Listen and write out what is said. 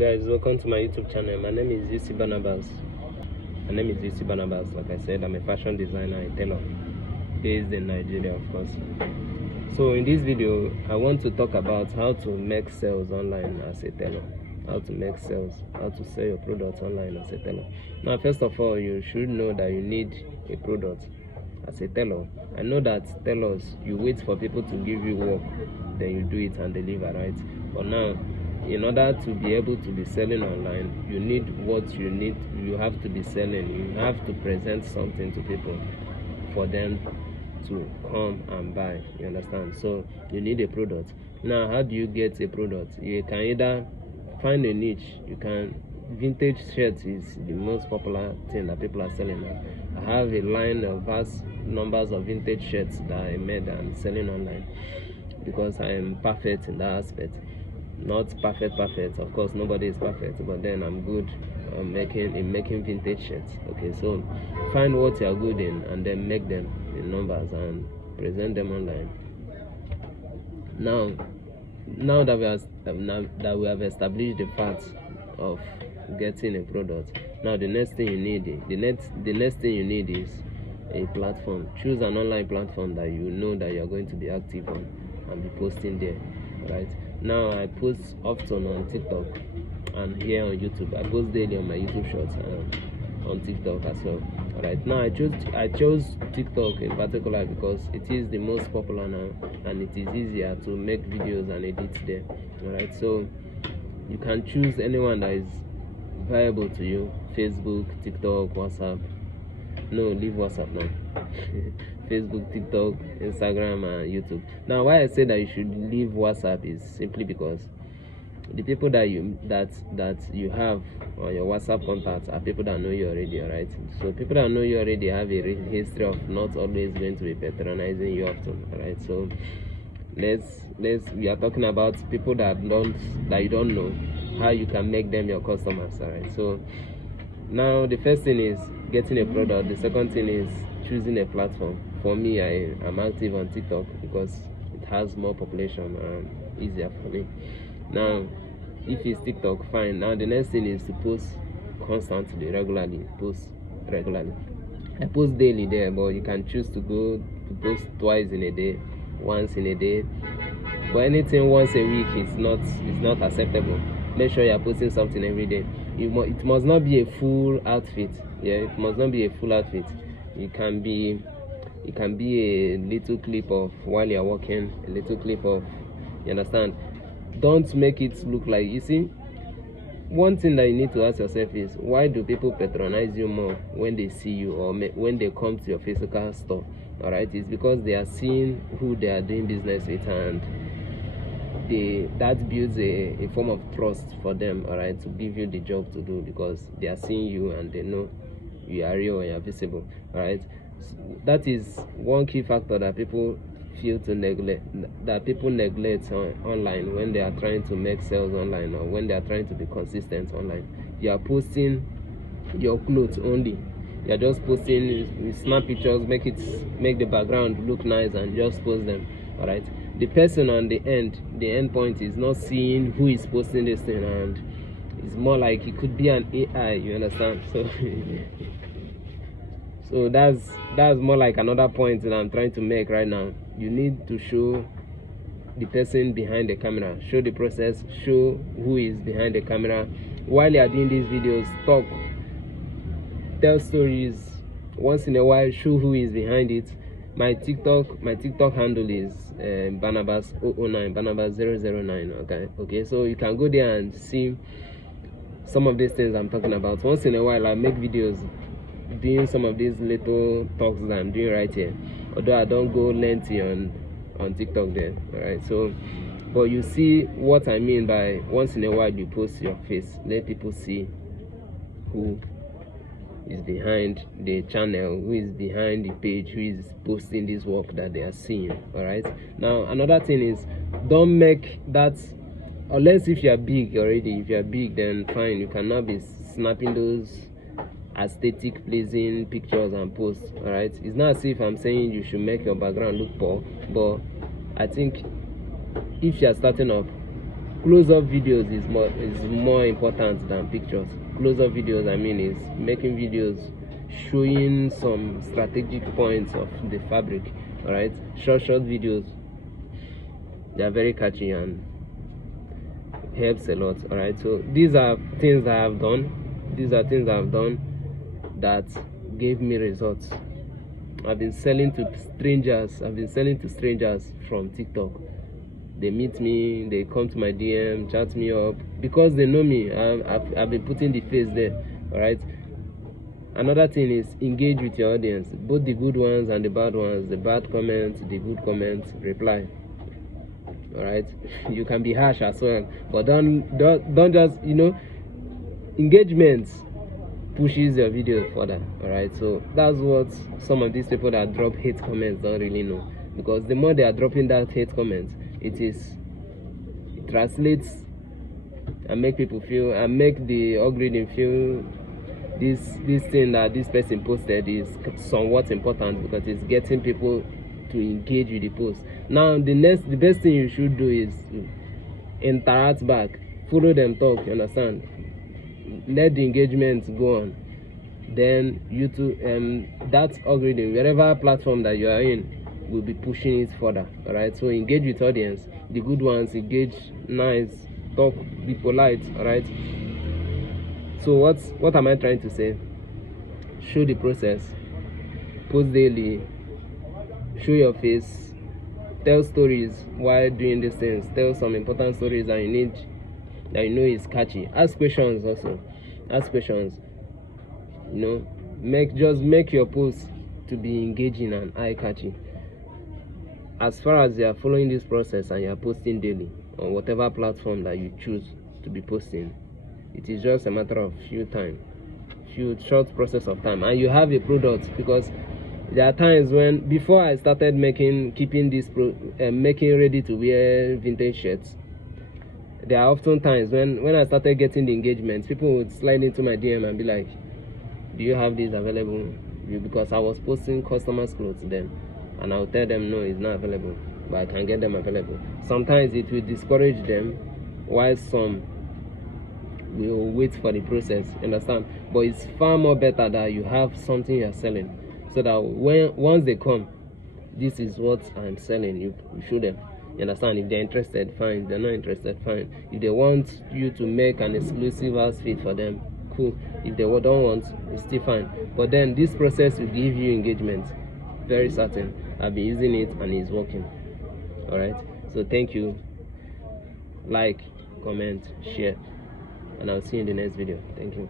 guys, welcome to my YouTube channel. My name is UC Barnabas. Like I said, I'm a fashion designer, a tailor, based in Nigeria, of course. So in this video, I want to talk about how to make sales online as a tailor. How to sell your products online as a tailor. Now, first of all, you should know that you need a product as a tailor. I know that tailors, you wait for people to give you work, then you do it and deliver, right? But now, in order to be able to be selling online, you need what you need. You have to be selling. You have to present something to people for them to come and buy. You understand? So you need a product. Now, how do you get a product? You can either find a niche. Vintage shirts is the most popular thing that people are selling now. I have a line of vast numbers of vintage shirts that I made and selling online because I am perfect in that aspect. Not perfect, of course nobody is perfect, but then I'm good making vintage shirts. Okay, so find what you are good in and then make them in numbers and present them online. Now that we have established the fact of getting a product, now the next thing you need is a platform. Choose an online platform that you know that you're going to be active on and be posting there. Right now, I post often on TikTok and here on YouTube. I post daily on my YouTube shorts and on TikTok as well. Right now, I chose TikTok in particular because it is the most popular now and it is easier to make videos and edit there. Alright, so you can choose anyone that is viable to you: Facebook, TikTok, WhatsApp. No, leave WhatsApp now. Facebook, TikTok, Instagram, and YouTube. Now, why I say that you should leave WhatsApp is simply because the people that you have on your WhatsApp contacts are people that know you already. Alright, so people that know you already have a history of not always going to be patronizing you often. Alright, so we are talking about people that you don't know, how you can make them your customers. Alright, so now the first thing is getting a product. The second thing is choosing a platform. For me, I am active on TikTok because it has more population and easier for me. Now, if it's TikTok, fine. Now the next thing is to post constantly, regularly. I post daily there, but you can choose to post twice in a day, once in a day. But anything once a week is not acceptable. Make sure you are posting something every day. It must not be a full outfit. Yeah, it must not be a full outfit. It can be a little clip of while you're walking, a little clip of, you understand? Don't make it look like, you see, one thing that you need to ask yourself is, why do people patronize you more when they see you or when they come to your physical store? All right, it's because they are seeing who they are doing business with, and that builds a form of trust for them, all right, to give you the job to do, because they are seeing you and they know you are real and you are visible. All right, so that is one key factor that people neglect online when they are trying to make sales online, or when they are trying to be consistent online. You are posting your clothes only. You are just posting, snap pictures, make the background look nice and just post them. All right, the person on the end point is not seeing who is posting this thing, and it's more like it could be an AI, you understand? So that's more like another point that I'm trying to make right now. You need to show the person behind the camera, show the process, show who is behind the camera. While you are doing these videos, talk, tell stories. Once in a while, show who is behind it. My TikTok handle is Barnabas 009, Barnabas 009. Okay, so you can go there and see some of these things I'm talking about. Once in a while, I make videos doing some of these little talks that I'm doing right here, although I don't go lengthy on TikTok there. All right, so but you see what I mean by once in a while you post your face, let people see who is behind the channel, who is behind the page, who is posting this work that they are seeing. All right, now another thing is, don't make that, unless if you are big already. If you are big, then fine, you cannot be snapping those aesthetic pleasing pictures and posts. All right, it's not as if I'm saying you should make your background look poor, but I think if you are starting up, close-up videos is more important than pictures. Close-up videos, I mean, is making videos showing some strategic points of the fabric. All right, short videos, they are very catchy and helps a lot. All right, so these are things that I've done. These are things I've done that gave me results. I've been selling to strangers from TikTok. They meet me, they come to my DM, chat me up because they know me. I've been putting the face there. All right, another thing is engage with your audience, both the good ones and the bad ones. The bad comments, the good comments, reply. All right, you can be harsh as well, but don't just, engagement pushes your video further. All right, so that's what some of these people that drop hate comments don't really know, because the more they are dropping that hate comments, it translates and make people feel, and make the algorithm feel this thing that this person posted is somewhat important, because it's getting people to engage with the post. Now the best thing you should do is interact back, follow them talk, you understand, let the engagement go on. Then YouTube, that algorithm, wherever platform that you are in, will be pushing it further. All right, so engage with audience, the good ones, engage, nice, talk, be polite. All right, so what am I trying to say? Show the process, post daily, show your face, tell stories while doing these things, tell some important stories that you know is catchy. Ask questions also, ask questions, make your post to be engaging and eye-catchy. As far as you are following this process and you are posting daily on whatever platform that you choose to be posting, it is just a matter of short process of time, and you have a product. Because there are times when, before I started making ready to wear vintage shirts, there are often times when I started getting the engagements, people would slide into my DM and be like, do you have this available? Because I was posting customers' clothes then, and I'll tell them no, it's not available, but I can get them available. Sometimes it will discourage them, while some will wait for the process, understand? But it's far more better that you have something you're selling, so that once they come, this is what I'm selling, you show them, you understand? If they're interested, fine. If they're not interested, fine. If they want you to make an exclusive outfit for them, cool. If they don't want, it's still fine. But then this process will give you engagement, very certain. I've been using it and it's working. All right, so thank you. Like, comment, share, and I'll see you in the next video. Thank you.